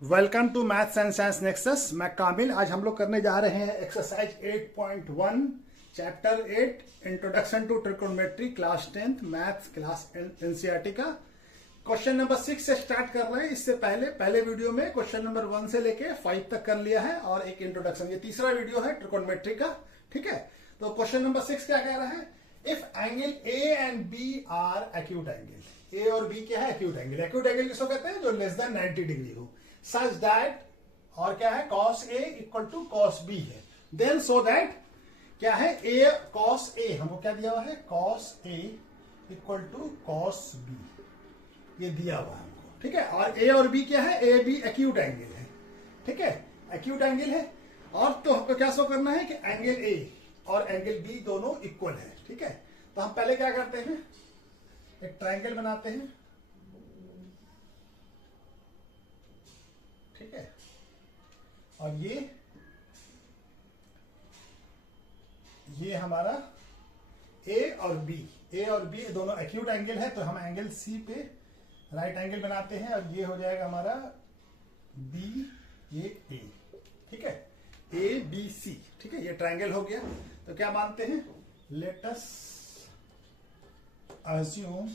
Welcome to maths and science nexus. मैं कामिल। आज हम लोग करने जा रहे हैं exercise 8.1 chapter 8 introduction to trigonometry class 10th maths class NCERT का क्वेश्चन नंबर 6 से स्टार्ट कर रहे हैं। इससे पहले वीडियो में क्वेश्चन नंबर 1 से लेके 5 तक कर लिया है और एक इंट्रोडक्शन। ये तीसरा वीडियो है ट्रिकोनोमेट्री का। ठीक है, तो क्वेश्चन नंबर 6 क्या कह रहा है? If angle A and B are acute angle, A और बी क्या है? Acute angle. एक्यूट एंगल किसको कहते हैं? जो लेस देन 90 डिग्री हो। सच दैट, और क्या है? cos A equal to cos B है। देन सो दैट क्या है? A cos A हमको क्या दिया हुआ है? cos A equal to cos B ये दिया हुआ है हमको। ठीक है, और A और B क्या है? A B एक्यूट एंगल है। ठीक है, एक्यूट एंगल है। और तो हमको क्या शो करना है कि एंगल A और एंगल B दोनों इक्वल है। ठीक है, तो हम पहले क्या करते हैं? एक ट्रायंगल बनाते हैं। ठीक है, और ये हमारा A और B दोनों एक्यूट एंगल है, तो हम एंगल C पे राइट एंगल बनाते हैं और ये हो जाएगा हमारा BAA। ठीक है, ABC। ठीक है, ये ट्रायंगल हो गया। तो क्या मानते हैं? Let us assume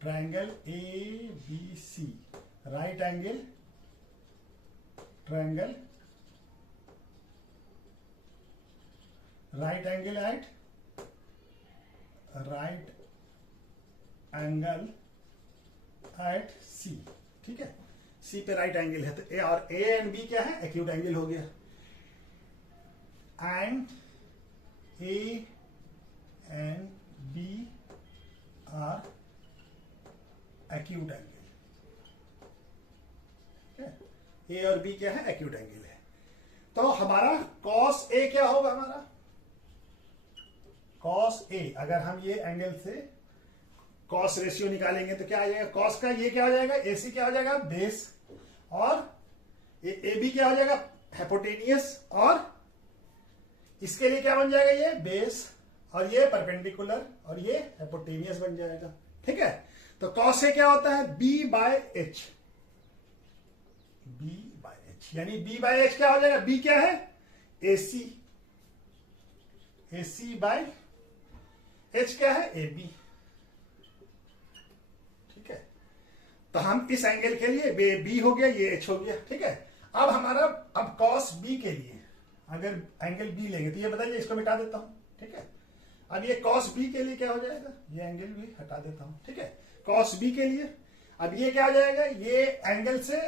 triangle ABC right angle triangle right angle at right angle at C। ठीक है, C पे राइट एंगल है, तो A और A एंड B क्या है? एक्यूट एंगल हो गया। And A and B are acute angle. A और बी क्या है? एक्यूट एंगल है। तो हमारा cos A क्या होगा? हमारा cos A, अगर हम ये एंगल से cos रेशियो निकालेंगे तो क्या आ जाएगा? cos का ये क्या हो जाएगा? AC क्या हो जाएगा? बेस। और AB क्या हो जाएगा? हाइपोटेनियस। और इसके लिए क्या बन जाएगा? ये बेस, और ये परपेंडिकुलर, और ये हाइपोटेनियस बन जाएगा। ठीक है, तो cos A क्या होता है? B by H। B by H, यानी B बाय H क्या हो जाएगा? B क्या है? AC। AC बाय H क्या है? AB। ठीक है, तो हम इस एंगल के लिए B हो गया, ये H हो गया। ठीक है, अब हमारा cos B के लिए अगर एंगल B लेंगे तो ये बताइए, इसको मिटा देता हूं। ठीक है, अब ये cos B के लिए क्या हो जाएगा? ये एंगल भी हटा देता हूं। ठीक है, cos B के लिए अब ये क्या हो जाएगा? ये एंगल से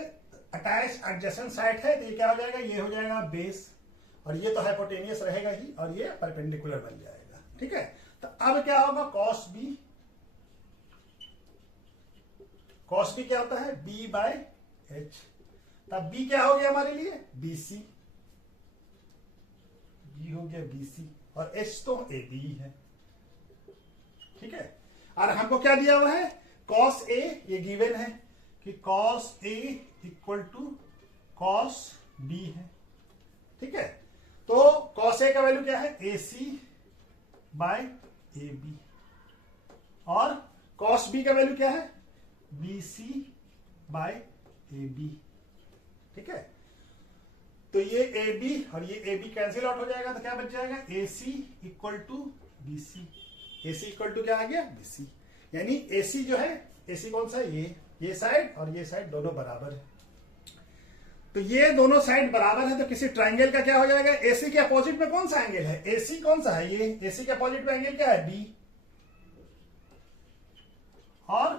अटैच एडजेसेंट साइड है, तो ये क्या हो जाएगा? ये हो जाएगा बेस, और ये तो हाइपोटेनियस रहेगा ही, और ये परपेंडिकुलर बन जाएगा। ठीक है, तो अब क्या होगा? cos B क्या होता है? B by H। तब B क्या हो गया हमारे लिए? BC। B हो गया BC, और H तो AB है। ठीक है, और हमको क्या दिया हुआ है? cos A ये गिवन है कि cos A equal to cos B है। ठीक है, तो cos A का वैल्यू क्या है? AC बाय AB, और cos B का वैल्यू क्या है? BC by AB। ठीक है, तो ये AB और ये AB कैंसिल आउट हो जाएगा, तो क्या बच जाएगा? AC equal to BC। AC equal to क्या आ गया? BC। यानी AC जो है, AC कौन सा है? ये साइड और ये साइड दोनों बराबर है। तो ये दोनों साइड बराबर है, तो किसी ट्रायंगल का क्या हो जाएगा? AC के अपोजिट में कौन सा एंगल है? AC कौन सा है? ये AC के अपोजिट में एंगल क्या है? B। और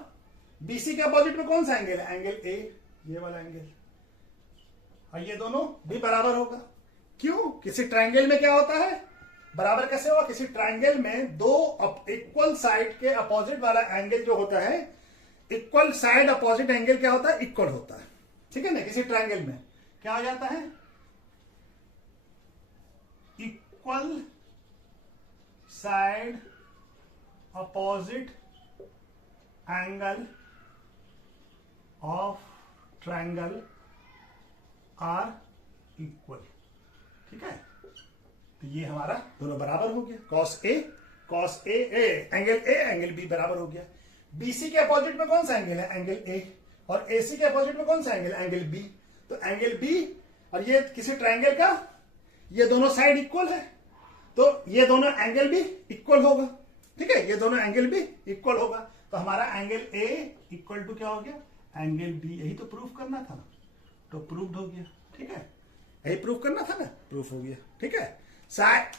BC के अपोजिट में कौन सा एंगल है? एंगल A, ये वाला एंगल। और ये दोनों भी बराबर होगा। क्यों? किसी ट्रायंगल में क्या होता है? बराबर कैसे होगा? किसी ट्रायंगल में दो इक्वल साइड के अपोजिट वाला एंगल जो होता है, इक्वल साइड अपोजिट एंगल क्या होता है? इक्वल होता है। ठीक है ना, किसी ट्रायंगल में क्या हो जाता है? Equal side opposite angle of triangle are equal. ठीक है, तो ये हमारा दोनों बराबर हो गया। cos A angle A angle B बराबर हो गया। BC के अपोजिट में कौन सा एंगल है? Angle A। और AC के अपोजिट में कौन सा एंगल, एंगल B। तो एंगल B और ये किसी ट्रायंगल का ये दोनों साइड इक्वल है, तो ये दोनों एंगल भी इक्वल होगा। ठीक है, ये दोनों एंगल भी इक्वल होगा। तो हमारा एंगल A इक्वल टू क्या हो गया, एंगल B। यही तो प्रूफ करना था ना, तो प्रूफ हो गया। ठीक है, यही प्रूफ करना था ना, प्रूफ हो गया। ठीक है,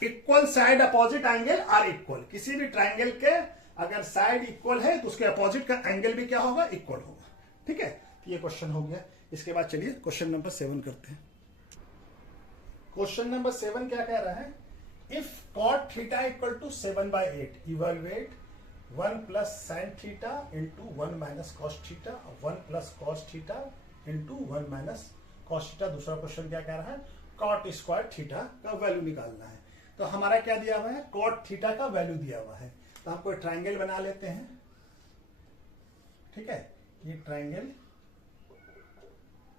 equal side opposite angle are equal. किसी भी ट्रायंगल के अगर साइड इक्वल है तो उसके अपोजिट का एंगल भी क्या होगा, इक्वल होगा। ठीक है, तो ये क्वेश्चन हो गया। इसके बाद चलिए क्वेश्चन नंबर 7 करते हैं। क्वेश्चन नंबर 7 क्या कह रहा है, if cot theta equal to 7/8 evaluate 1 plus sine theta into 1 minus cos theta, 1 plus cos theta into 1 minus cos theta. दूसरा क्वेश्चन क्या कह रहा है, cot स्क्वायर थीटा का वैल्यू निकालना है। तो हमारा क्या दिया हुआ है, cot थीटा का वैल्यू दिया हुआ है। तो हम कोई ट्राइंगल बना लेते हैं। ठीक है, ये ट्राइंगल,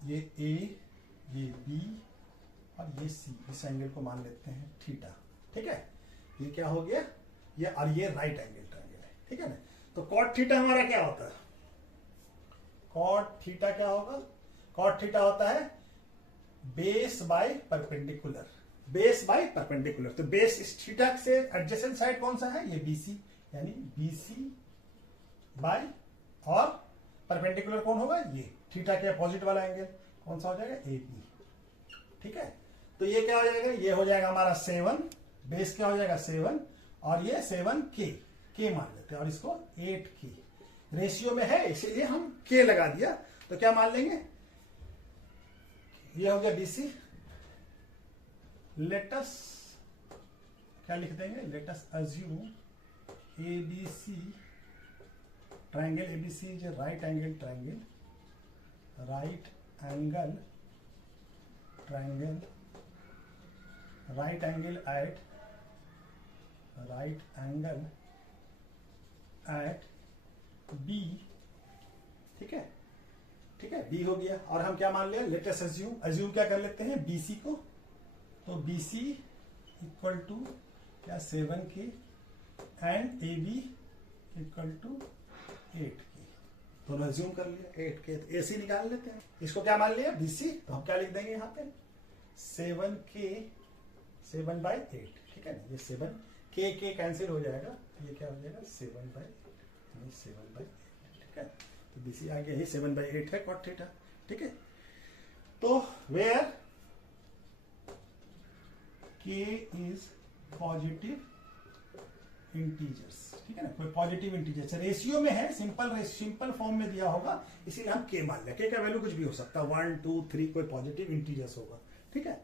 ये A, ये B और ये C, इस एंगल को मान लेते हैं थीटा। ठीक है, ये क्या हो गया, ये और ये राइट एंगल ट्राइंगल है। ठीक है ना, तो cot थीटा हमारा क्या होता है, cot थीटा क्या होगा, cot थीटा होता है base by perpendicular, base by perpendicular. तो बेस इस थीटा से एडजेसेंट साइड कौन सा है, ये BC, यानी BC बाय, और परपेंडिकुलर कौन होगा, ये थीटा के अपोजिट वाला एंगल कौन सा हो जाएगा, AB। ठीक है, तो ये क्या हो जाएगा, ये हो जाएगा हमारा 7, बेस क्या हो जाएगा 7, और ये 7K, K मान लेते हैं, और इसको 8K रेशियो में है, इसीलिए हम K लगा दिया। तो क्या मान लेंगे, ये हो गया BC। लेटस क्या लिख देंगे, let's assume ABC triangle, ABC is right angle triangle, right angle triangle, right angle at, right angle at B। ठीक है, ठीक है, B हो गया। और हम क्या मान लिया, लेटेस्ट अज्यूम क्या कर लेते हैं, BC को। तो BC इक्वल टू क्या 7K and AB equal to 8K। दोनों अज्यूम कर लिया 8K। तो AC निकाल लेते हैं, इसको क्या मान लिया BC। तो हम क्या लिख देंगे यहाँ पे 7K 7/8। ठीक है ना, ये 7K कैंसिल हो जाएगा, तो ये क्या हो जाएगा 7/8, 7/8। ठीक है, तो BC आ गया, ये 7/8 है cot थीटा। ठीक है, तो where K is positive integers. ठीक है ना, कोई पॉजिटिव इंटीजर्स रेशियो में है, सिंपल फॉर्म में दिया होगा, इसीलिए हम K मान लिया। K का वैल्यू कुछ भी हो सकता है, 1 2 3, कोई पॉजिटिव इंटीजर्स होगा। ठीक है,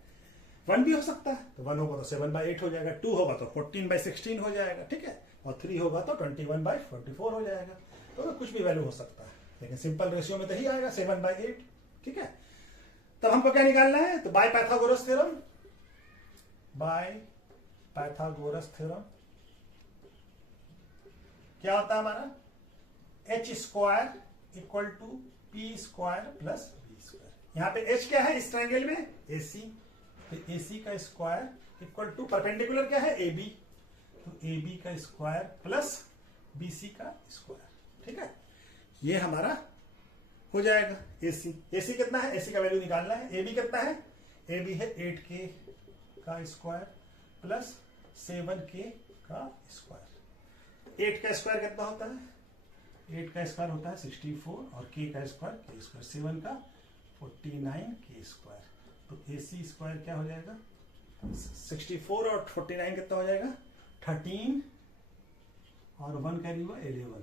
1 भी हो सकता है, तो 1 होगा तो 7/8 हो जाएगा, 2 होगा तो 14/16 हो जाएगा। ठीक है, और 3 होगा तो 21/44 हो जाएगा। तो कुछ भी वैल्यू हो सकता है, लेकिन सिंपल रेशियो में तो ही आएगा 7/8। ठीक है, तब हमको क्या निकालना है, तो by Pythagoras theorem, by Pythagoras theorem क्या होता है हमारा, h square equal to P square plus B square. यहाँ पे h क्या है इस ट्राइंगल में, AC। तो AC का स्क्वायर इक्वल टू परपेंडिकुलर क्या है, AB। तो AB का स्क्वायर प्लस BC का स्क्वायर। ठीक है, ये हमारा हो जाएगा AC कितना है, AC का वैल्यू निकालना है। AB कितना है, AB है 8K का स्क्वायर प्लस 7K का स्क्वायर। 8 का स्क्वायर कितना होता है, 8 का स्क्वायर होता है 64, और K का स्क्वायर K स्क्वायर, 7 का 49K स्क्वायर। तो AC स्क्वायर क्या हो जाएगा, 64 और 49 कितना हो जाएगा 13, और 1 कैरी हुआ 11,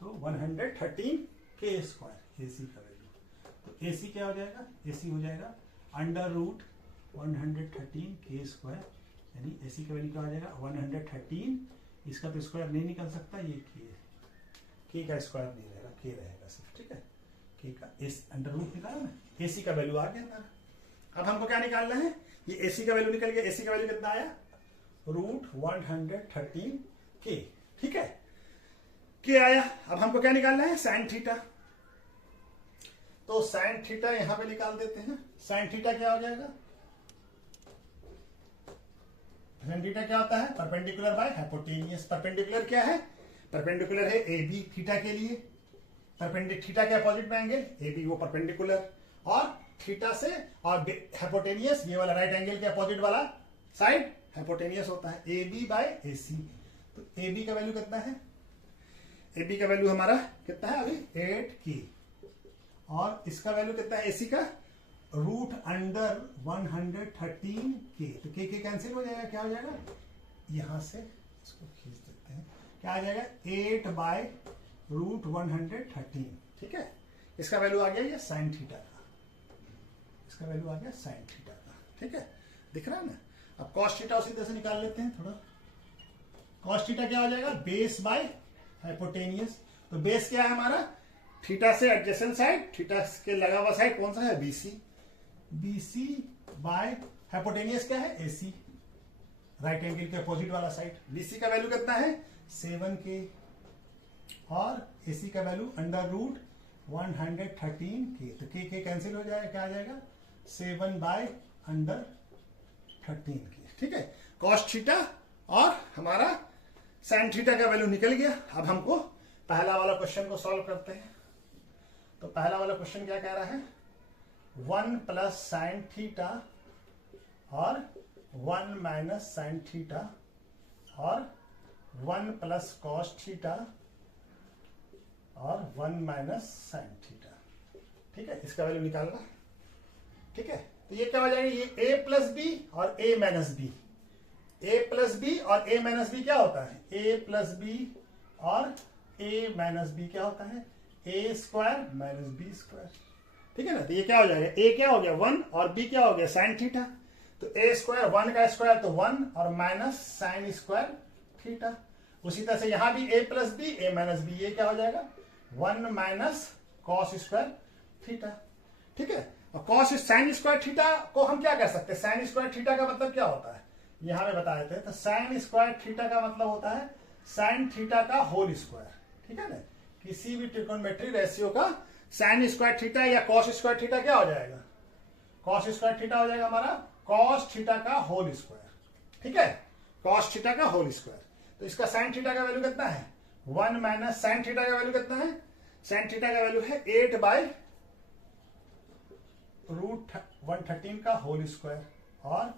तो 113K स्क्वायर AC का वैल्यू। तो AC क्या हो जाएगा, AC हो जाएगा अंडर रूट 113K स्क्वायर, यानी AC का वैल्यू क्या हो जाएगा 113। इसका तो स्क्वायर नहीं निकल सकता, ये K का स्क्वायर नहीं रहेगा, K रहेगा सिर्फ। ठीक है, K का इस अंडर रूट निकाला ना, AC का वैल्यू आ गया हमारा। अब हमको क्या निकालना है, ये AC का वैल्यू निकल गया। AC का वैल्यू कितना आया, रूट 113K। ठीक है, K आया। अब हमको क्या निकालना है, साइन थीटा। तो साइन थीटा यहां पे निकाल देते हैं। साइन थीटा क्या हो जाएगा, साइन थीटा क्या होता है, परपेंडिकुलर बाय हाइपोटेनियस। परपेंडिकुलर क्या है, परपेंडिकुलर है AB थीटा के लिए, परपेंडिकुलर, थीटा के अपोजिट में एंगल ए बी वो परपेंडिकुलर, और थीटा से और हाइपोटेनियस ये वाला राइट एंगल के अपोजिट वाला साइड हाइपोटेनियस होता है, ए बी बाय ए सी। तो ए बी का वैल्यू कितना है, ए बी का वैल्यू हमारा कितना है अभी 8 की, और इसका वैल्यू कितना है ए सी का रूट अंडर 113 के। तो के कैंसिल हो जाएगा, क्या हो जाएगा, यहां से इसको खींच देते हैं, क्या आ जाएगा 8 बाय रूट 113। ठीक है, इसका वैल्यू आ गया ये साइन थीटा का, इसका वैल्यू आ गया साइन थीटा का। ठीक है, दिख रहा है ना। अब कॉस थीटा उसी तरह से निकाल लेते हैं थोड़ा। कॉस थीटा क्या हो जाएगा, बेस बाय हाइपोटेनियस। तो बेस क्या है हमारा, थीटा से एडजेसेंट साइड, थीटा के लगा हुआ साइड कौन सा है, बीसी, बीसी बाय हाइपोटेनियस क्या है, एसी, राइट एंगल के अपोजिट वाला साइड। बीसी का वैल्यू कितना है 7 के, और एसी का वैल्यू अंडर रूट 113 के। तो के कैंसिल हो जाएगा, क्या आ जाएगा 7 बाय अंडर 13 के। ठीक है, कॉस थीटा और हमारा साइन थीटा का वैल्यू निकल गया। अब हमको पहला वाला क्वेश्चन को सॉल्व करते हैं। तो पहला वाला क्वेश्चन क्या कह रहा है, 1 प्लस साइन थीटा और 1 माइनस साइन थीटा और 1 प्लस कॉस थीटा और 1 माइनस साइन थीटा। ठीक है, इसका वैल्यू निकालना। ठीक है, तो ये क्या हो जाएगा, ये a प्लस बी और a minus B, a plus B और a माइनस बी क्या होता है, a प्लस बी और a माइनस बी क्या होता है, a square minus B square. ठीक है ना, तो ये क्या हो जाएगा, a क्या हो गया 1 और b क्या हो गया साइन थीटा। तो a स्क्वायर 1 का स्क्वायर तो 1 और माइनस साइन स्क्वायर थीटा। उसी तरह से यहां भी a plus B a minus B, ये क्या हो जाएगा 1 माइनस कॉस स्क्वायर थीटा। ठीक है, और कॉस साइन स्क्वायर थीटा को हम क्या कर सकते हैं, साइन स्क्वायर थीटा का मतलब क्या होता है, यहां में बता देते हैं। तो साइन स्क्वायर थीटा का मतलब होता है साइन थीटा का होल स्क्वायर। ठीक है ना, किसी भी ट्रिगोनोमेट्री रेशियो का साइन स्क्वायर थीटा या कॉस स्क्वायर थीटा क्या हो जाएगा, कॉस स्क्वायर थीटा हो जाएगा हमारा कॉस थीटा का होल स्क्वायर। ठीक है, कॉस थीटा का होल स्क्वायर। तो इसका साइन थीटा का वैल्यू कितना है 1 माइनस साइन थीटा का वैल्यू कितना है, साइन थीटा का वैल्यू है 8 बाय रूट 113 का होल स्क्वायर और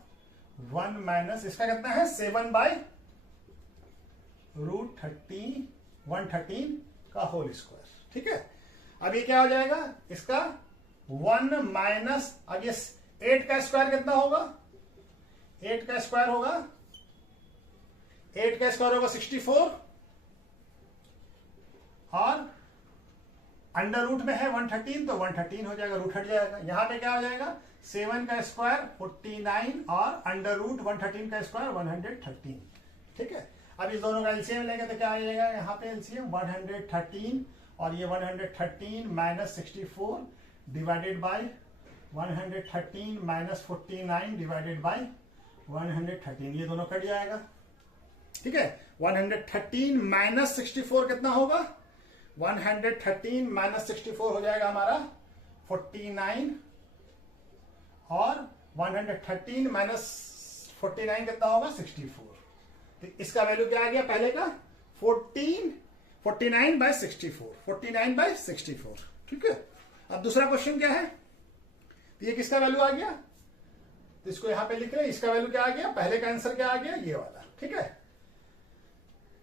1 माइनस इसका कितना है 7 बाय रूट 113 का होल स्क्वायर। ठीक है, अब ये क्या हो जाएगा, इसका 1 माइनस, अब ये 8 का स्क्वायर कितना होगा, 8 का स्क्वायर होगा 64 और अंडर रूट में है 113 तो 113 हो जाएगा, रूट हट जाएगा। यहां पे क्या हो जाएगा 7 का स्क्वायर 49 और अंडर रूट 113 का स्क्वायर 113। ठीक है, अब इस दोनों का एलसीएम लेंगे तो क्या आ जाएगा, यहाँ पे एलसीएम 113 और ये 113 minus 64 divided by 113 minus 49 divided by 113, ये दोनों कट जाएगा। ठीक है, 113 माइनस 64 कितना होगा, 113 माइनस 64 हो जाएगा हमारा 49 और 113 माइनस 49 कितना होगा 64। तो इसका वैल्यू क्या आ गया पहले का 49 बाय 64, 49 बाय 64। ठीक है, अब दूसरा क्वेश्चन क्या है, ये किसका वैल्यू आ गया, तो इसको यहां पे लिख रहे हैं, इसका वैल्यू क्या आ गया, पहले का आंसर क्या आ गया ये वाला। ठीक है,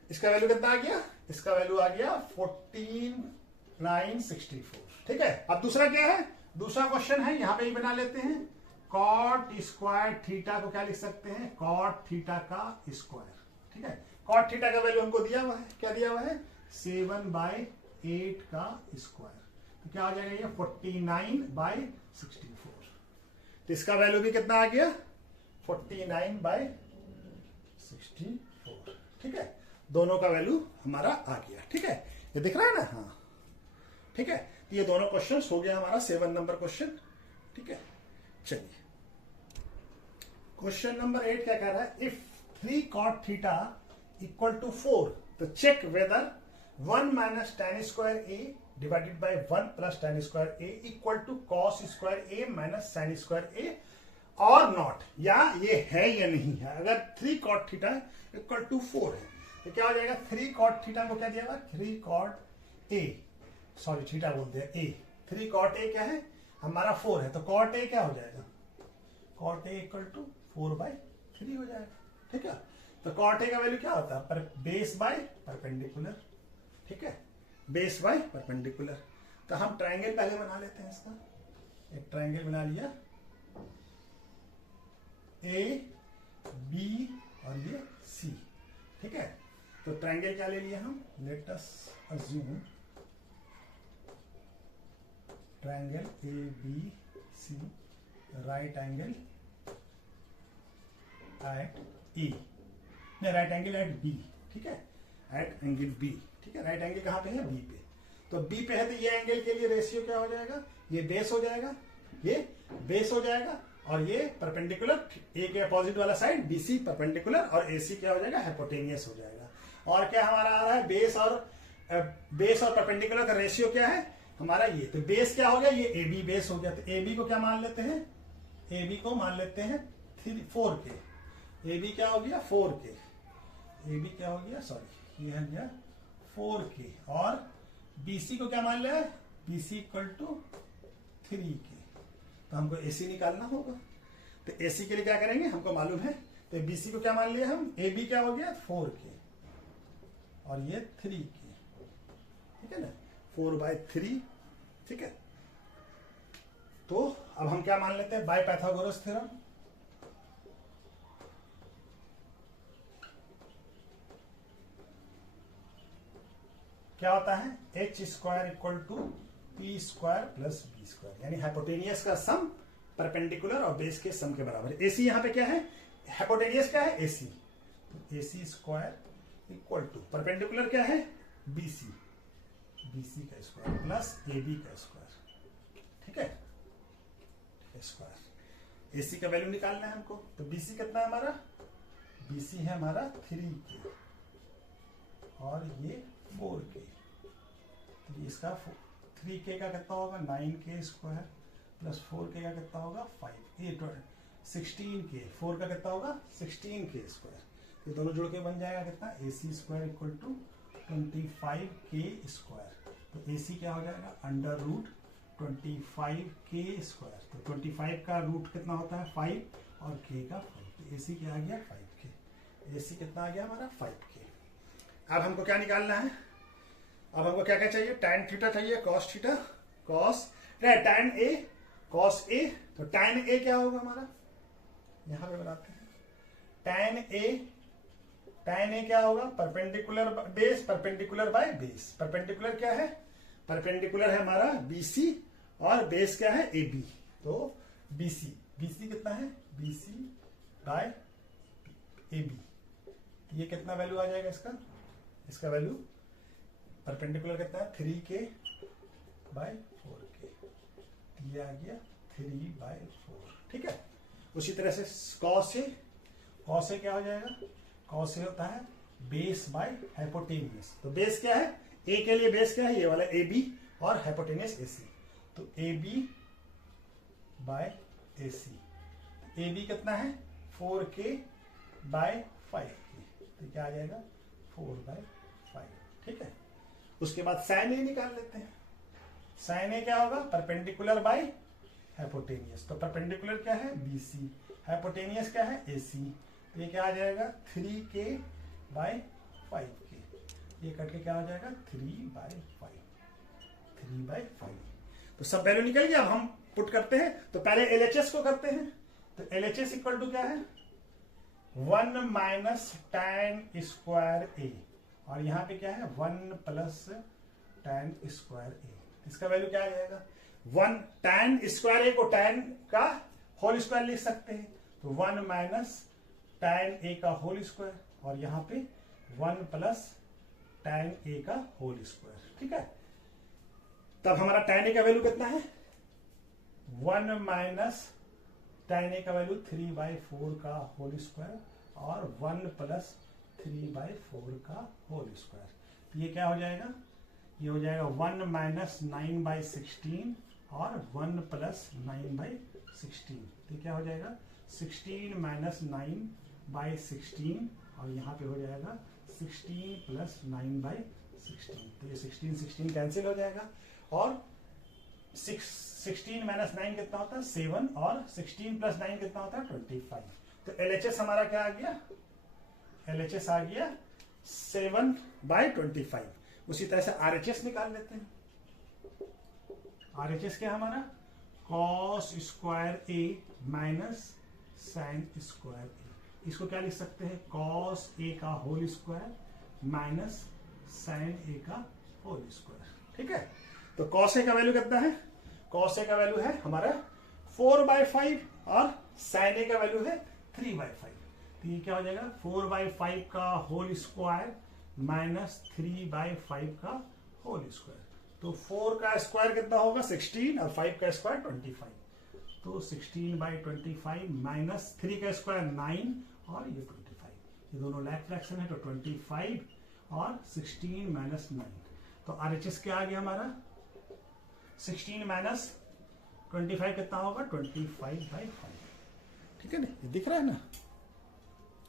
इसका वैल्यू कितना आ गया, इसका वैल्यू आ गया 4964। ठीक है, अब दूसरा क्या है, दूसरा क्वेश्चन है यहां पे ही बना लेते हैं, कॉट स्क्वायर थीटा को क्या लिख सकते हैं, कॉट थीटा का स्क्वायर। ठीक है, कॉट थीटा का वैल्यू हमको दिया हुआ है, क्या दिया हुआ है 7 बाय 8 का स्क्वायर। तो क्या आ जाएगा ये 49 बाय 64। तो इसका वैल्यू भी कितना आ गया 49 बाय 64। ठीक है, दोनों का वैल्यू हमारा आ गया। ठीक है, ये दिख रहा है ना, हाँ ठीक है, तो ये दोनों क्वेश्चन हो गया हमारा 7 नंबर क्वेश्चन। ठीक है, चलिए क्वेश्चन नंबर 8 क्या कह रहा है, if 3 cot theta equal to 4 तो check whether 1 minus tan square a divided by 1 plus tan square a equal to cos square a minus sin square a और नॉट, या ये है या नहीं है। अगर 3 cot थीटा इक्वल टू 4 है तो क्या हो जाएगा, 3 cot थीटा को क्या दिया हुआ 3 cot a, सॉरी थीटा बोल दिया, ए 3 कॉट ए क्या है हमारा 4 है, तो कॉट ए क्या हो जाएगा, कॉट ए इक्वल टू 4/3 हो जाएगा। ठीक है, तो कॉट ए का वैल्यू क्या होता है, पर बेस बाय परपेंडिकुलर। ठीक है, बेस बाय परपेंडिकुलर। तो हम ट्रायंगल पहले बना लेते हैं इसका, एक ट्रायंगल बना लिया, ए बी और ये सी। ठीक है, तो ट्रायंगल क्या ले लिया हम, let us assume triangle A B C right angle at E, नहीं राइट एंगल एट बी। ठीक है, एट एंगल बी। ठीक है, राइट एंगल कहाँ पे है, बी पे। तो बी पे है तो ये एंगल के लिए रेशियो क्या हो जाएगा, ये बेस हो जाएगा, ये बेस हो जाएगा, और ये परपेंडिकुलर ए के अपोजिट वाला साइड बीसी परपेंडिकुलर, और एसी क्या हो जाएगा, हाइपोटेनियस हो जाएगा। और क्या हमारा आ रहा है, बेस और परपेंडिकुलर का रेशियो क्या है हमारा, ये तो बेस क्या हो गया, ये ए बी बेस हो गया। तो ए बी को क्या मान लेते हैं, ए बी को मान लेते हैं 4 के, ए बी क्या हो गया 4 के, ए बी क्या हो गया, सॉरी ये है गया 4 के, और बीसी को क्या मान लिया, बीसी इक्वल टू 3 के। तो हमको एसी निकालना होगा, तो एसी के लिए क्या करेंगे, हमको मालूम है, तो बीसी को क्या मान लिया हम, ए बी क्या हो गया 4 के और ये 3 के। ठीक है ना, 4/3। ठीक है, तो अब हम क्या मान लेते हैं, बाय पाइथागोरस थ्योरम। क्या होता है, H square equal to P square plus B square, यानी हाइपोटेनियस का सम परपेंडिकुलर और बेस के सम के बराबर। एसी यहाँ पे क्या है, हाइपोटेनियस क्या है AC, AC square equal to perpendicular क्या है बीसी, बीसी का स्क्वायर प्लस ए बी का स्क्वायर। ठीक है, स्क्वायर। एसी का वैल्यू निकालना है हमको, तो बीसी कितना है हमारा, बीसी है हमारा 3 के और ये 4 के, तो इसका 3 के का कितना होगा 9 के स्क्वायर प्लस 4 के का कितना होगा 16 के, 4 का कितना होगा 16 के स्क्वायर। ये दोनों जुड़ के बन जाएगा कितना, AC स्क्वायर इक्वल टू 25 के स्क्वायर। तो AC क्या हो जाएगा अंडर रूट 25 के स्क्वायर। तो 25 का रूट कितना होता है 5 और k का 5, तो AC क्या आ गया 5 के, AC कितना आ गया हमारा 5 के। अब हमको क्या निकालना है, अब हमको क्या क्या चाहिए, tan थीटा चाहिए, cos theta, cos tan A cos A। तो tan A क्या होगा हमारा, यहां पे बनाते हैं, tan A क्या होगा, perpendicular base, perpendicular by base. Perpendicular क्या है, परपेंडिकुलर है हमारा BC और बेस क्या है AB। तो BC कितना है, BC बाय AB, ये कितना वैल्यू आ जाएगा इसका वैल्यू परपेंडिकुलर कितना है 3k बाय 4k, ये आ गया 3/4। ठीक है, उसी तरह से cos A क्या हो जाएगा, cos A होता है बेस बाय हाइपोटेनियस। तो बेस क्या है, A के लिए बेस क्या है ये वाला AB और हाइपोटेनियस AC। तो AB बाय AC, AB कितना है 4k बाय 5k, तो क्या आ जाएगा 4/5। ठीक है, उसके बाद sin A निकाल लेते हैं। sin A क्या होगा, परपेंडिकुलर बाय हाइपोटेनियस। तो परपेंडिकुलर क्या है BC, हाइपोटेनियस क्या है AC। तो ये क्या आ जाएगा 3k बाय 5k, ये करके क्या हो जाएगा 3/5। तो सब वैल्यू निकल गया। अब हम पुट करते हैं, तो पहले LHS को करते हैं। तो LHS इक्वल टू क्या है 1 माइनस tan स्क्वायर A, और यहाँ पे क्या है 1 प्लस tan स्क्वायर A। इसका वैल्यू क्या आ जाएगा 1 tan स्क्वायर A को tan का होल स्क्वायर लिख सकते हैं, तो 1 माइनस tan A का होल स्क्वायर, और यहाँ पे 1 प्लस tan A का होल स्क्वायर। ठीक है, तब हमारा tan A का वैल्यू कितना है 1 माइनस tan A का वैल्यू 3/4 का होल स्क्वायर और 1 प्लस 3/4 का होल स्क्वायर। तो ये क्या हो जाएगा, ये हो जाएगा 1 माइनस 9/16 और 1 प्लस 9/16। तो क्या हो जाएगा 16 माइनस 9/16, और यहाँ पे हो जाएगा 16 प्लस 9/16। तो ये 16 कैंसिल हो जाएगा, और 16 माइनस 9 कितना होता है 7 और 16 प्लस 9 कितना होता है 25। तो LHS हमारा क्या आ गया, LHS आ गया 7/25। उसी तरह से RHS निकाल लेते हैं। RHS क्या हमारा cos square A minus sine square A। इसको क्या लिख सकते हैं cos A का whole square minus sine A का होल स्क्वायर। ठीक है, तो cos A का वैल्यू कितना है, cos A का वैल्यू है हमारा 4/5 और sin A का वैल्यू है 3/5। तो ये क्या हो जाएगा 4/5 का होल स्क्वायर माइनस 3/5 का होल स्क्वायर। तो 4 का स्क्वायर कितना होगा 16 और 5 का स्क्वायर 25। तो 16/25 माइनस 3 का स्क्वायर 9 और ये 25। ये दोनों लैग फ्रैक्शन है तो 25 और 16 माइनस 9। तो RHS क्या आ गया हमारा 16 माइनस 25 कितना होगा 25/5। ठीक है ना, ये दिख रहा है ना।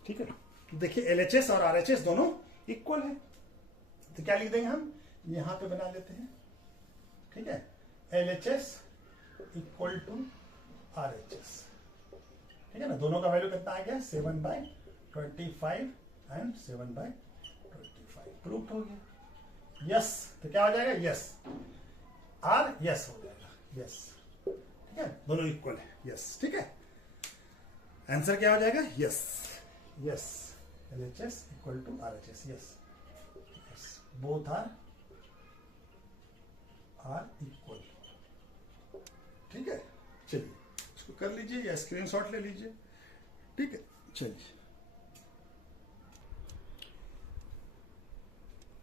ठीक है, तो देखिए LHS और RHS दोनों इक्वल है। तो क्या लिख देंगे हम, यहां पे बना लेते हैं। ठीक है, LHS इक्वल टू RHS। ठीक है ना, दोनों का वैल्यू कितना आ गया 7/25 एंड 7/25। प्रूफ हो गया। यस, तो क्या हो जाएगा यस, आर यस हो जाएगा यस। ठीक है, दोनों इक्वल है यस। ठीक है, आंसर क्या हो जाएगा yes yes. LHS equal to RHS yes yes, both are equal. ठीक है, चलिए इसको कर लीजिए या स्क्रीनशॉट ले लीजिए। ठीक है, चलिए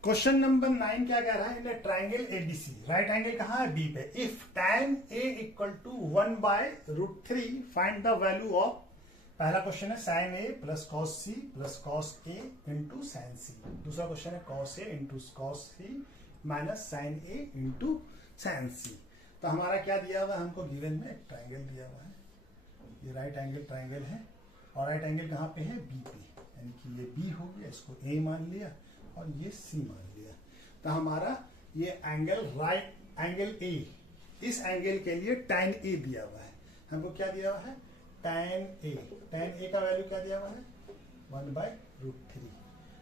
क्वेश्चन नंबर 9 क्या कह रहा है, in triangle ABC, right angle कहाँ है B पे, इफ tan A इक्वल टू 1/√3 फाइंड द वैल्यू ऑफ। पहला क्वेश्चन है sin A plus cos C plus cos A into sin C। दूसरा क्वेश्चन है cos A into cos C minus sin A into sin C। तो हमारा क्या दिया हुआ है, हमको गिवन में एक ट्राइंगल दिया हुआ है, ये राइट एंगल ट्राइंगल है और राइट एंगल कहाँ पे है B पे, यानी कि ये B हो गया, इसको A मान लिया और ये C मान लिया। तो हमारा ये एंगल राइट एंगल A, इस एंगल के लिए tan A दिया हुआ है। हमको क्या दिया हुआ है tan A। tan A का वैल्यू क्या दिया हुआ है 1/√3।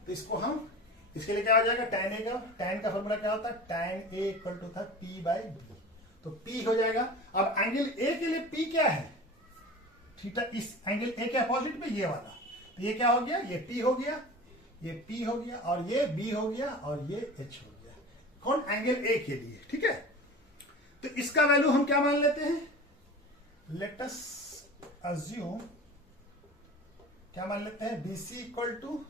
तो इसको हम, इसके लिए क्या हो जाएगा tan A का, tan का फॉर्मूला क्या होता है tan A इक्वल टू था P/B। तो P हो जाएगा। अब एंगल A के लिए P क्या है थीटा, इस एंगल A के अपोजिट में ये वाला। तो ये क्या हो गया, ये T हो गया, ये P हो गया और ये B हो गया और ये H हो गया। कौन, एंगल A के लिए। ठीक है, तो इसका वैल्यू हम क्या मान लेते हैं, लेट अस अज्यूम, क्या मान लेते हैं BC इक्वल टू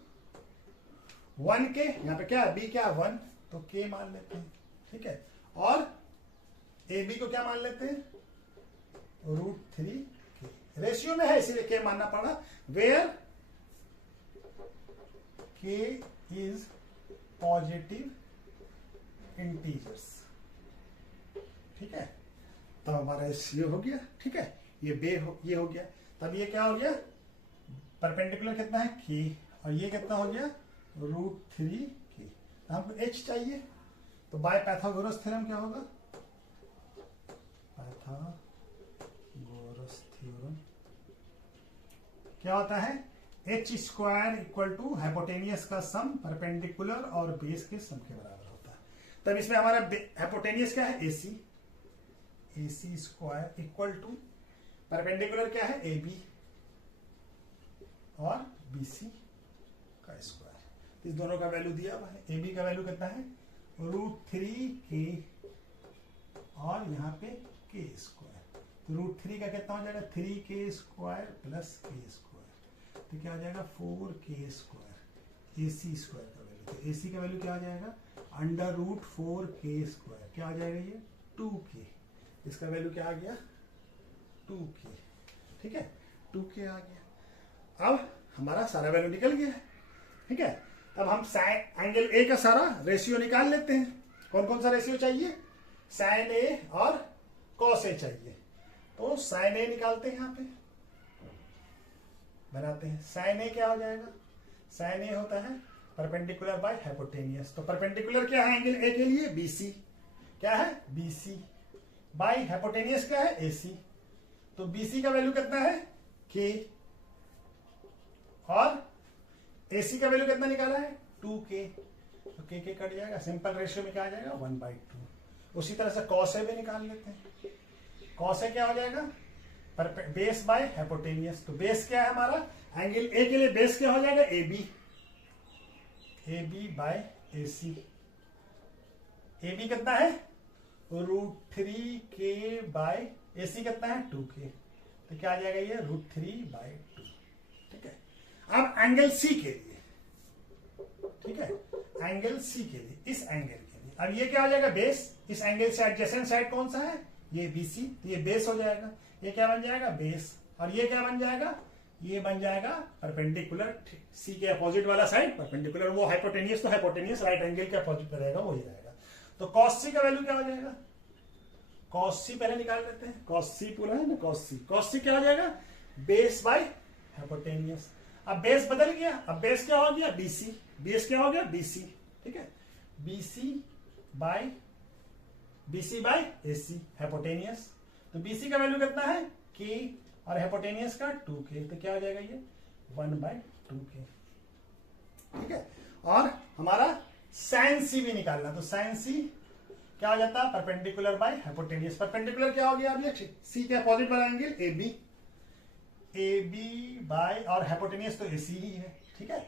1K। यहां पे क्या है B क्या है 1, तो K मान लेते हैं। ठीक है, और AB को क्या मान लेते हैं √3K। रेशियो में है इसीलिए K मानना पड़ा, where K is positive integers. ठीक है, तो हमारा ये हो गया। ठीक है, ये ये हो गया। तब ये क्या हो गया, परपेंडिकुलर कितना है K और ये कितना हो गया √3K। हमको H चाहिए, तो बाय पाइथागोरस थ्योरम क्या होगा, पाइथागोरस थ्योरम क्या होता है, H square equal to hypotenuse का सम परपेंडिकुलर और बेस के सम के बराबर होता है। तब इसमें हमारा हाइपोटेनियस क्या है AC square equal to perpendicular क्या है AB और BC का स्क्वायर। इस दोनों का वैल्यू दिया हुआ है। AB का वैल्यू कितना है √3K और यहाँ पे K स्क्वायर। तो √3 का कितना हो जाएगा 3K square plus K square. तो क्या आ जाएगा 4K स्क्वायर। AC स्क्वायर का वैल्यू, तो AC का वैल्यू क्या आ जाएगा √4K स्क्वायर। क्या आ जाएगा ये 2K। इसका वैल्यू क्या आ गया 2K। ठीक है, 2K आ गया। अब हमारा सारा वैल्यू निकल गया है। ठीक है, अब हम साइन एंगल A का सारा रेशियो निकाल लेते हैं। कौन कौन सा रेशियो चाहिए, साइन A और कॉस A चाहिए। तो साइन A निकालते हैं, यहाँ पे बनाते हैं। साइन A क्या हो जाएगा, साइन A होता है परपेंडिकुलर बाय हाइपोटेनियस। तो परपेंडिकुलर क्या है एंगल A के लिए BC, क्या है BC बाई हाइपोटेनियस क्या है AC। तो BC का वैल्यू कितना है K और AC का वैल्यू कितना निकाला है 2K। तो K कट जाएगा, सिंपल रेशियो में क्या आ जाएगा 1/2। उसी तरह से कॉस ए भी निकाल लेते हैं। कॉस ए क्या हो जाएगा बेस बाय हाइपोटेनियस। तो बेस क्या है हमारा एंगल ए के लिए बेस क्या हो जाएगा AB बाय AC। AB कितना है √3K बाय AC कितना है 2K। तो क्या आ जाएगा ये √3/2। ठीक है, अब एंगल C के लिए, ठीक है एंगल C के लिए, इस एंगल के लिए अब ये क्या हो जाएगा बेस। इस एंगल से एडजेसेंट साइड कौन सा है ये BC। तो ये बेस हो जाएगा, ये क्या बन जाएगा बेस, और ये क्या बन जाएगा ये बन जाएगा परपेंडिकुलर C के अपोजिट वाला साइड परपेंडिकुलर। वो हाइपोटेनियस तो हाइपोटेनियस राइट एंगल के अपोजिट पे रहेगा, वही रहेगा। तो cos C का वैल्यू क्या हो जाएगा cos C पहले निकाल लेते हैं। cos C पूरा है ना cos C क्या हो जाएगा बेस बाय हाइपोटेनियस। अब बेस बदल गया, अब बेस क्या हो गया BC, बेस क्या हो गया BC। ठीक है BC बाय AC हाइपोटेनियस। तो BC का वैल्यू कितना है K और हाइपोटेनियस का 2K। तो क्या हो जाएगा ये 1/2K। ठीक है, और हमारा sin C भी निकालना। तो sin C क्या हो जाता है परपेंडिकुलर बाय हाइपोटेनियस। परपेंडिकुलर क्या हो गया अभी C के अपोजिट वाला एंगल AB बाय और हाइपोटेनियस तो AC ही है। ठीक है,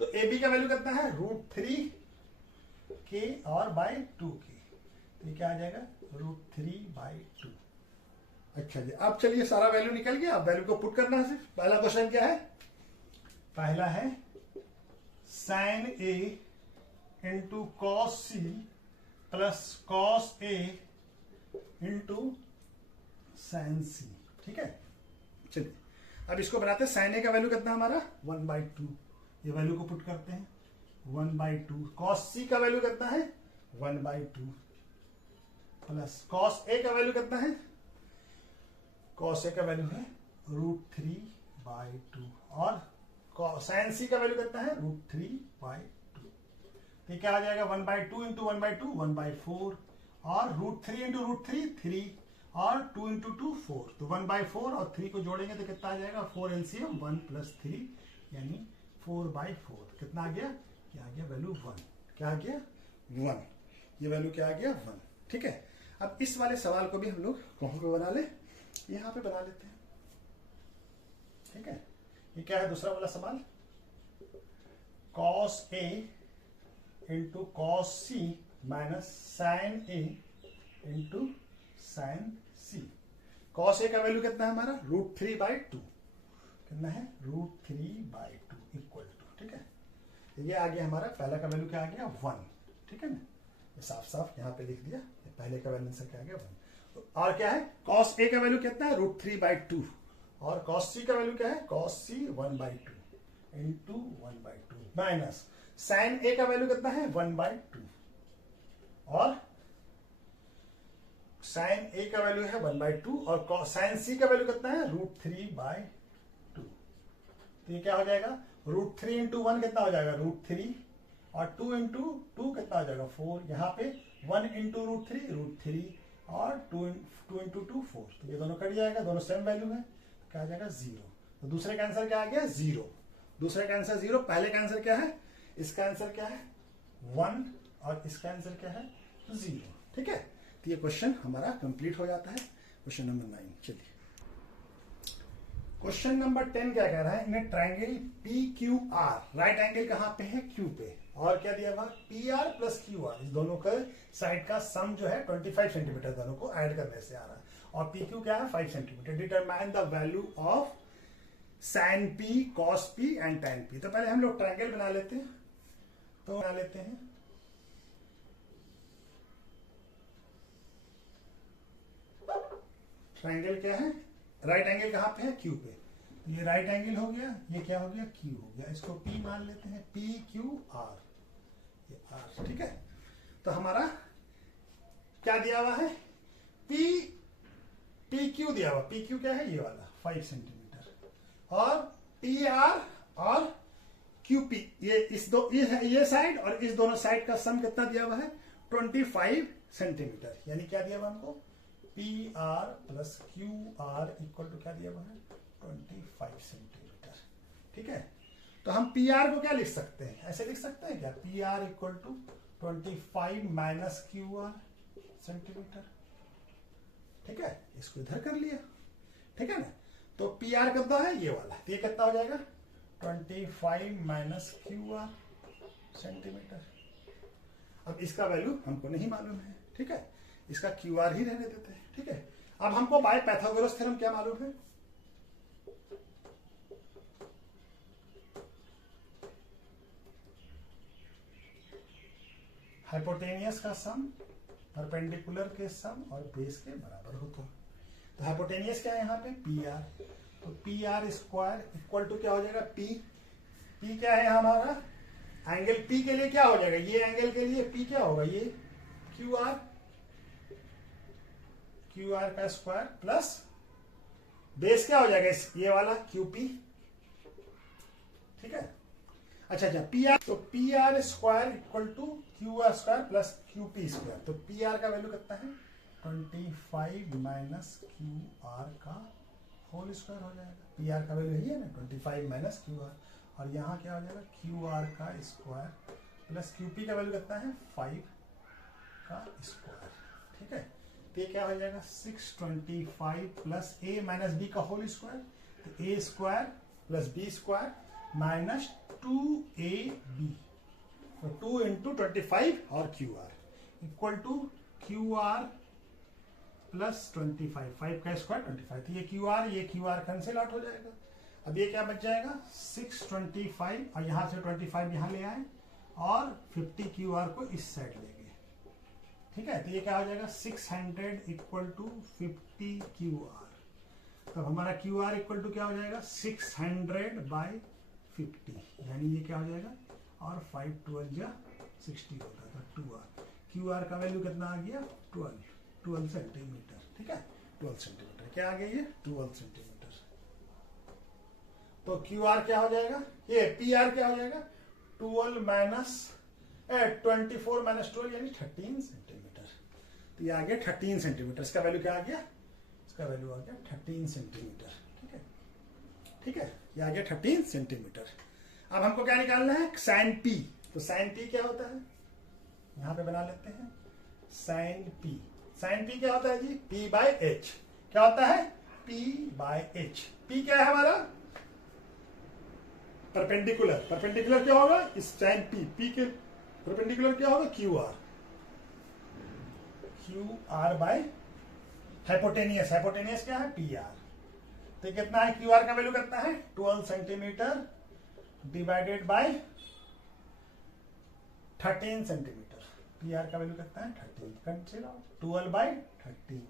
तो AB का वैल्यू कितना है √3K और बाय 2K। तो ये क्या आ जाएगा √3/2। अच्छा जी, अब चलिए सारा वैल्यू निकल गया। अब वैल्यू को पुट करना है सिर्फ। पहला क्वेश्चन क्या है, पहला है sin A into cos C plus cos A into sin C। ठीक है, चलिए अब इसको बनाते हैं। sin A का वैल्यू कितना हमारा 1/2। ये वैल्यू को पुट करते हैं 1/2। cos C का वैल्यू कितना है 1/2 प्लस cos A का वैल्यू कितना है cos A का वैल्यू है √3/2 और sin C का वैल्यू कितना है √3/2। तो क्या आ जाएगा 1/2 इंटू 1/2 1/4 और √3 इंटू √3 3 और 2 इंटू 2 4। तो 1/4 और 3 को जोड़ेंगे तो कितना आ जाएगा 4 LCM 1 + 3 यानी 4/4। कितना आ गया, क्या आ गया वैल्यू 1। क्या आ गया 1, ये वैल्यू क्या आ गया 1। ठीक है, अब इस वाले सवाल को भी हम लोग कहाँ पे बना ले, यहाँ पे बना लेते हैं। ठीक है, ये क्या है दूसरा वाला सवाल cos A into cos C minus sin A into sin C। cos A का वैल्यू कितना है हमारा √3/2। कितना है √3/2 इक्वल टू। ठीक है, ये आ गया हमारा पहला का वैल्यू क्या आ गया 1। ठीक है ना, ये साफ साफ यहाँ पे लिख दिया। पहले का वैल्यू से क्या आ गया 1। तो और क्या है cos A का वैल्यू कितना है √3/2 और cos C का वैल्यू क्या है cos C 1/2 into 1/2 minus sin A का वैल्यू कितना है 1/2 और sin A का वैल्यू है 1/2 और sin C का वैल्यू कितना है √3/2। तो ये क्या हो जाएगा √3 इंटू 1 कितना हो जाएगा √3 और 2 इंटू 2 कितना हो जाएगा 4। यहाँ पे 1 इंटू √3 और 2 इंटू 2 4। तो ये दोनों कट जाएगा, दोनों सेम वैल्यू है। तो क्या आ जाएगा 0। तो दूसरे का आंसर क्या आ गया 0। दूसरे का आंसर 0। पहले का आंसर क्या है, इसका आंसर क्या है 1 और इसका आंसर क्या है 0। ठीक है, तो ये क्वेश्चन हमारा कंप्लीट हो जाता है। Question number 9। चलिए क्वेश्चन नंबर 10 क्या कह रहा है, in triangle PQR right angle कहां पे है Q पे, और क्या दिया हुआ PR प्लस QR, इस दोनों का साइड का सम जो है 25 सेंटीमीटर दोनों को ऐड करने से आ रहा है, और PQ क्या है 5 centimetre. Determine the value of sin P, cos P and tan P। तो पहले हम लोग ट्राइंगल बना लेते हैं। तो बना लेते हैं ट्राइंगल क्या है, राइट एंगल कहां पे है Q पे। तो ये राइट एंगल हो गया, ये क्या हो गया Q हो गया, इसको P मान लेते हैं PQR, ये R। ठीक है, तो हमारा क्या दिया हुआ है PQ दिया हुआ, PQ क्या है ये वाला 5 सेंटीमीटर और PR और QP ये इस दो ये साइड और इस दोनों साइड का सम कितना दिया हुआ है 25 सेंटीमीटर, यानी क्या दिया हुआ हमको P R plus Q R equal to क्या दिया हुआ है 25 सेंटीमीटर। ठीक है, तो हम पी आर को क्या लिख सकते हैं, ऐसे लिख सकते हैं क्या, P R equal to 25 minus Q R centimetre. ठीक है, इसको इधर कर लिया। ठीक है ना, तो पी आर कितना है ये वाला, तो ये कितना हो जाएगा 25 माइनस क्यू आर सेंटीमीटर। अब इसका वैल्यू हमको नहीं मालूम है। ठीक है, इसका क्यू आर ही रहने देते हैं। ठीक है, अब हमको बाय पाइथागोरस थ्योरम क्या मालूम है, हाइपोटेनियस का सम परपेंडिकुलर के सम और बेस के बराबर होता है। तो हाइपोटेनियस क्या है यहाँ पे पी आर, तो P R square equal to क्या हो जाएगा पी, पी क्या है हमारा एंगल, पी के लिए क्या हो जाएगा, ये एंगल के लिए पी क्या होगा ये क्यू आर, क्यू आर का स्क्वायर प्लस बेस क्या हो जाएगा ये वाला क्यू पी। ठीक है, अच्छा अच्छा पी आर, तो P R square equal to Q R square plus Q P square, तो पी आर का वैल्यू कितना है 25 माइनस क्यू आर का होल स्क्वायर हो जाएगा। पी आर का वैल्यू यही है ना 25 माइनस क्यू आर, और यहाँ क्या हो जाएगा क्यू आर का स्क्वायर प्लस क्यू पी का वैल्यू कितना है 5 का स्क्वायर। ठीक है, तो ये क्या हो जाएगा 625 प्लस ए माइनस बी का होल स्क्वायर, तो A square plus B square minus 2ab, तो 2 इंटू 25 और Q R equal to Q R plus 25, 5 का स्क्वायर 25, तो ये क्यू आर कैंसिल आउट हो जाएगा। अब ये क्या बच जाएगा 625, और यहां से 25 यहां ले आए और 50 क्यू आर को इस साइड ले गए। ठीक है, तो ये क्या हो जाएगा 600 इक्वल टू 50 क्यू आर, तब हमारा क्यू आर इक्वल टू क्या हो जाएगा 600 बाई 50, यानी ये क्या हो जाएगा, और 5 12 या 60 होता था 2r, क्यू आर का वैल्यू कितना आ गया 12 सेंटीमीटर। ठीक है, 12 सेंटीमीटर क्या आ गया ये 12 सेंटीमीटर। तो क्यू आर क्या हो जाएगा, ये पी आर क्या हो जाएगा 12 माइनस 24 माइनस 12 यानी 13 सेंटीमीटर, तो ये आ गया 13 सेंटीमीटर। इसका वैल्यू क्या आ गया, इसका वैल्यू आ गया 13 सेंटीमीटर। ठीक है, ठीक है, ये आ गया 13 सेंटीमीटर। अब हमको क्या निकालना है साइन पी, तो साइन पी क्या होता है यहां पे बना लेते हैं साइन पी। साइन पी क्या होता है जी पी बाय एच, क्या होता है पी बाय एच। पी क्या है हमारा परपेंडिकुलर, परपेंडिकुलर क्या होगा इस साइन पी, पी के परपेंडिकुलर क्या होगा Q R, Q R by hypotenuse, hypotenuse क्या है पी आर, तो कितना है क्यू आर का वैल्यू कितना है 12 centimetre divided by 13 centimetre, P R का वैल्यू कितना है 13, कैंसिल आउट 12 बाय 13।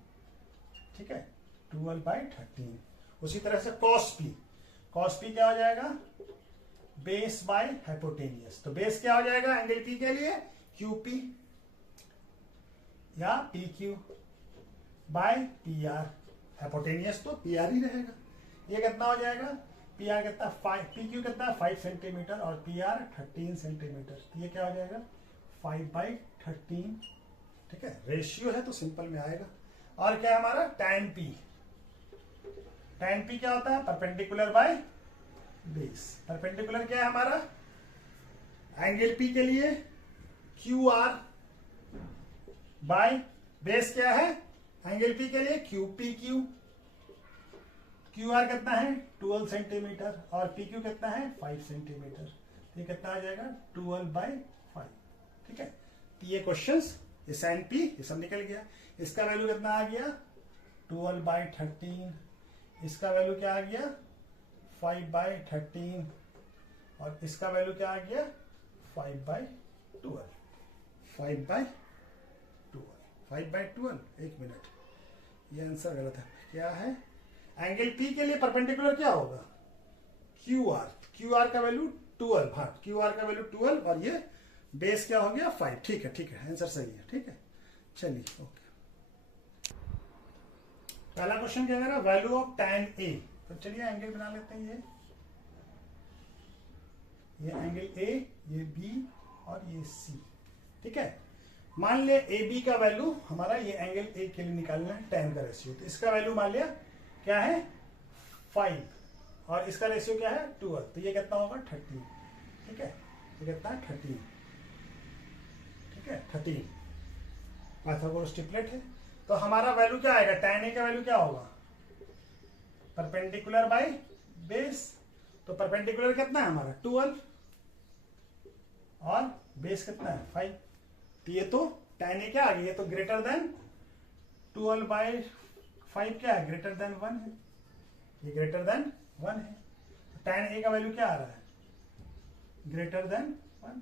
ठीक है, 12 बाय 13। उसी तरह से कॉस पी, कॉस पी क्या हो जाएगा बेस बाय हाइपोटेनियस, तो बेस क्या हो जाएगा एंगल पी के लिए क्यू पी या P Q by P R, hypotenuse तो पी आर ही रहेगा। ये कितना हो जाएगा पी आर कितना 5, पी क्यू कितना 5 सेंटीमीटर और पी आर 13 सेंटीमीटर, तो ये क्या हो जाएगा 5 बाई 13। ठीक है, रेशियो है तो सिंपल में आएगा। और क्या है हमारा tan p, tan p क्या होता है परपेंडिकुलर बाय बेस, परपेंडिकुलर क्या है हमारा एंगल p के लिए क्यू आर बाय बेस क्या है एंगल p के लिए Q P Q, Q R कितना है 12 सेंटीमीटर और पी क्यू कितना है 5 सेंटीमीटर, ये कितना आ जाएगा 12 बाई 5। ठीक है, तो ये क्वेश्चंस ये साइन पी ये सब निकल गया। इसका वैल्यू कितना आ गया 12 बाई 13, इसका वैल्यू क्या आ गया 5 बाई 13 और इसका वैल्यू क्या आ गया 5 बाई 12, 5 बाई 12, 5 बाई 12। एक मिनट, ये आंसर गलत है, क्या है एंगल पी के लिए परपेंडिकुलर क्या होगा क्यू आर, क्यू आर का वैल्यू 12, हाँ क्यू आर का वैल्यू 12 और ये बेस क्या हो गया 5। ठीक है, ठीक है, आंसर सही है। ठीक है, चलिए ओके। पहला क्वेश्चन क्या है वैल्यू ऑफ tan ए, तो चलिए एंगल बना लेते हैं। ये एंगल ए, ये बी और ये सी। ठीक है, मान लिया ए बी का वैल्यू हमारा, ये एंगल ए के लिए निकालना है tan का रेशियो, तो इसका वैल्यू मान लिया क्या है 5 और इसका रेशियो क्या है 12, तो ये कितना होगा 13। ठीक है, ये कितना है 13। ठीक है 13 पाइथागोरस ट्रिपलेट है। तो हमारा वैल्यू क्या आएगा, tan ए का वैल्यू क्या होगा परपेंडिकुलर बाय बेस, तो परपेंडिकुलर कितना है हमारा 12 और बेस कितना है 5, तो ये तो tan ए क्या आ गया, ये तो ग्रेटर देन 12/5 क्या है ग्रेटर देन 1 है, ये ग्रेटर देन 1 है। tan ए का वैल्यू क्या आ रहा है ग्रेटर देन 1,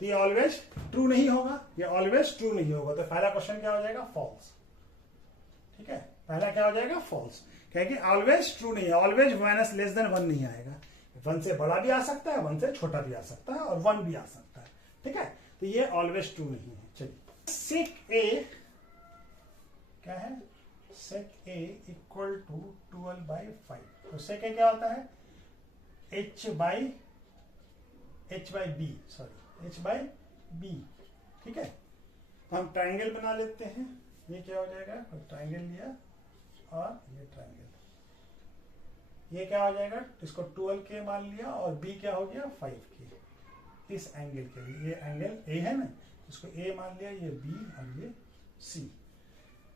तो ये ऑलवेज ट्रू नहीं होगा, ये ऑलवेज ट्रू नहीं होगा, तो पहला क्वेश्चन क्या हो जाएगा फॉल्स। ठीक है, पहला क्या हो जाएगा फॉल्स, क्योंकि ऑलवेज ट्रू नहीं है, ऑलवेज माइनस लेस देन 1 नहीं आएगा, 1 से बड़ा भी आ सकता है, 1 से छोटा भी आ सकता है और 1 भी आ सकता है। ठीक है, तो ये ऑलवेज ट्रू नहीं है। चलिए सेक ए क्या है, सेक ए इक्वल टू 12/5, तो सेक ए क्या होता है h बाई बी। ठीक है, हम ट्राइंगल बना लेते हैं, ये क्या हो जाएगा, ट्राइंगल लिया और ये ट्राइंगल, ये क्या हो जाएगा, इसको 12 के मान लिया और b क्या हो गया 5 के, इस एंगल के लिए, ये एंगल a है ना, इसको a मान लिया, ये b और ये c,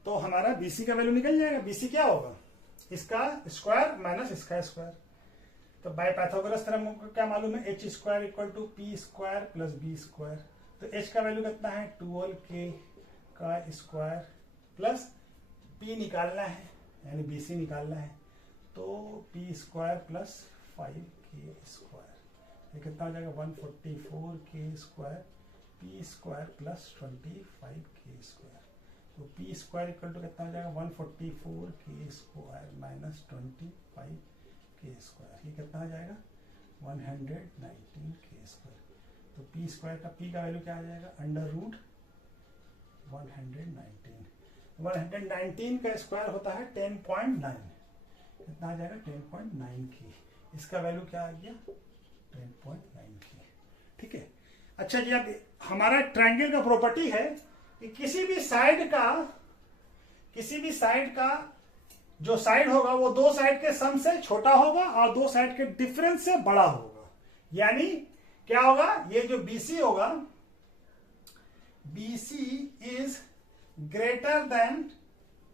तो हमारा bc का वैल्यू निकल जाएगा। bc क्या होगा, इसका स्क्वायर माइनस इसका स्क्वायर, तो बाय पाइथागोरस थ्योरम को क्या मालूम है, h square equal to p square plus b square, तो h का वैल्यू कितना है 12k का स्क्वायर प्लस p निकालना है यानी bc निकालना है, तो p square plus 5k square, ये कितना हो जाएगा 144k square, p square plus 25k square, तो p स्क्वायर इक्वल टू कितना हो जाएगा 144k square minus 25k square, ये कितना हो जाएगा 119k स्क्वायर, तो p स्क्वायर का p का वैल्यू क्या आ जाएगा अंडर रूट 119 का स्क्वायर होता है 10.9, कितना आ जाएगा 10.9k, इसका वैल्यू क्या आ गया 10.9k। ठीक है, अच्छा जी, अब हमारा ट्रायंगल का प्रॉपर्टी है कि किसी भी साइड का जो साइड होगा वो दो साइड के सम से छोटा होगा और दो साइड के डिफरेंस से बड़ा होगा, यानी क्या होगा, ये जो BC होगा, BC इज ग्रेटर देन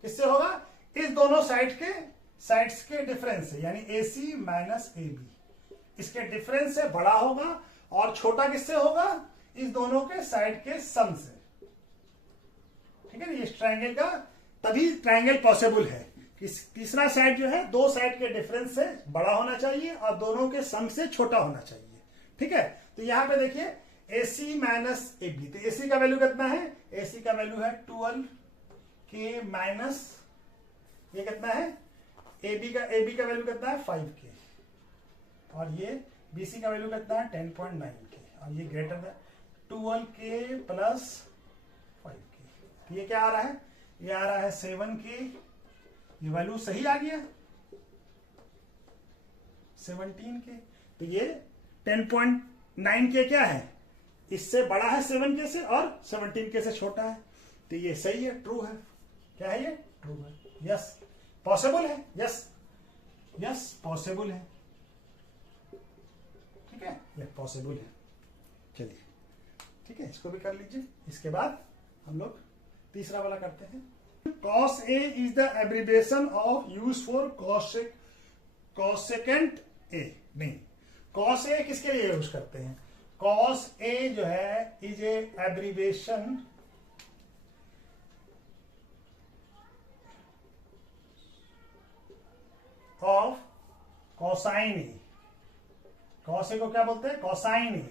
किससे होगा, इस दोनों साइड्स के डिफरेंस से, यानी AC माइनस AB, इसके डिफरेंस से बड़ा होगा और छोटा किससे होगा, इस दोनों के साइड के सम से। ठीक है ना, इस ट्रायंगल का तभी ट्रायंगल पॉसिबल है कि तीसरा साइड जो है दो साइड के डिफरेंस से बड़ा होना चाहिए और दोनों के सम से छोटा होना चाहिए। ठीक है, तो यहां पे देखिए AC माइनस AB, तो AC का वैल्यू कितना है, AC का वैल्यू है 12k माइनस ये कितना है AB का वैल्यू कितना है 5k, और ये BC का वैल्यू कितना है 10.9k, और ये greater than 12k plus 5k, तो ये क्या आ रहा है, ये आ रहा है 7k, ये वैल्यू सही आ गया 17k, तो ये 10.9k क्या है, इससे बड़ा है 7k से और 17k से छोटा है, तो ये सही है, ट्रू है, क्या है ये ट्रू है, यस पॉसिबल है, यस पॉसिबल है। ठीक है, ये पॉसिबल है। चलिए ठीक है, इसको भी कर लीजिए, इसके बाद हम लोग तीसरा वाला करते हैं। cos A is the abbreviation of use for cosecant A, नहीं cos A किसके लिए यूज करते हैं, cos A जो है is a abbreviation of cosine A, cos A को क्या बोलते हैं cosine A।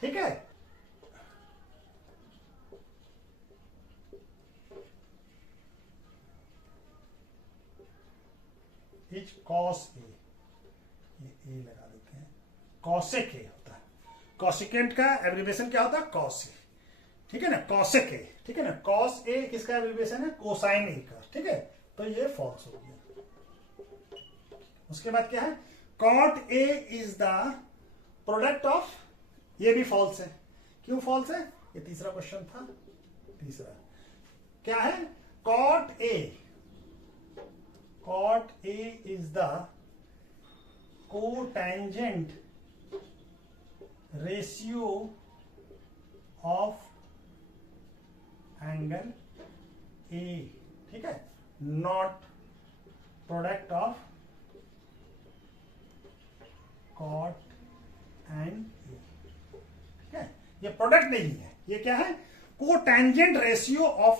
ठीक है, इज cos A, ये A लगा देते हैं, cosec A होता है, cosecant का एब्रिविएशन क्या होता है cos A। ठीक है ना, cosec A, ठीक है ना, cos A किसका एब्रिविएशन है cosine A का। ठीक है, तो ये फॉल्स हो गया। उसके बाद क्या है, cot A is the product of, ये भी फॉल्स है, क्यों फॉल्स है, ये तीसरा क्वेश्चन था, तीसरा क्या है, cot A is the cotangent ratio of angle A, ठीक है, not product of cot and A, ठीक है, ये प्रोडक्ट नहीं है, ये क्या है, cotangent ratio of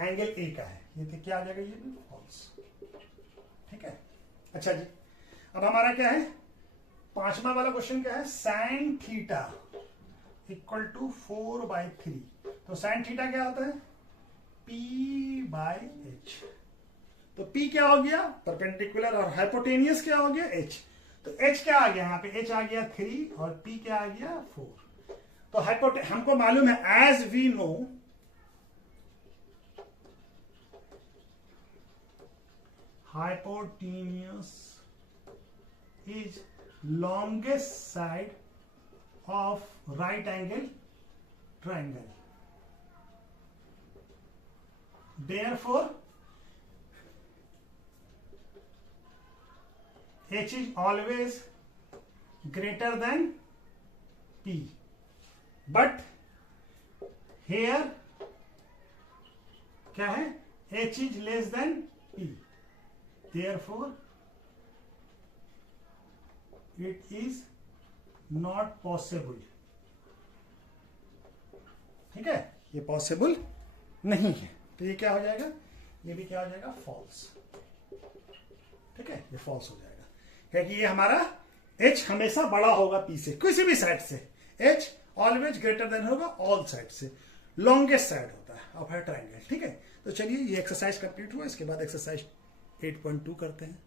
angle A का है, ये तो क्या आ जाएगा, ये फॉल्स, ठीक है। अच्छा जी, अब हमारा क्या है, पांचवा वाला क्वेश्चन क्या है, साइन थीटा इक्वल टू 4/3, तो साइन थीटा क्या होता है, P/H, तो P क्या हो गया, परपेंडिकुलर, और हाइपोटेनियस क्या हो गया, H, तो H क्या आ गया, यहाँ पे H आ गया 3 और P क्या आ गया 4, तो हमको मालूम है, as we know hypotenuse is longest side of right angle triangle, therefore H is always greater than P, but here क्या है, H is less than P, therefore it is not possible, ठीक है, ये पॉसिबल नहीं है, तो ये क्या हो जाएगा, ये भी क्या हो जाएगा, फॉल्स, ठीक है, ये फॉल्स हो जाएगा, क्योंकि ये हमारा H हमेशा बड़ा होगा P से, किसी भी साइड से H ऑलवेज ग्रेटर देन होगा ऑल साइड से, लॉन्गेस्ट साइड होता है ऑफ है ट्राइंगल, ठीक है। तो चलिए ये एक्सरसाइज कंप्लीट हुआ, इसके बाद एक्सरसाइज 8.2 करते हैं।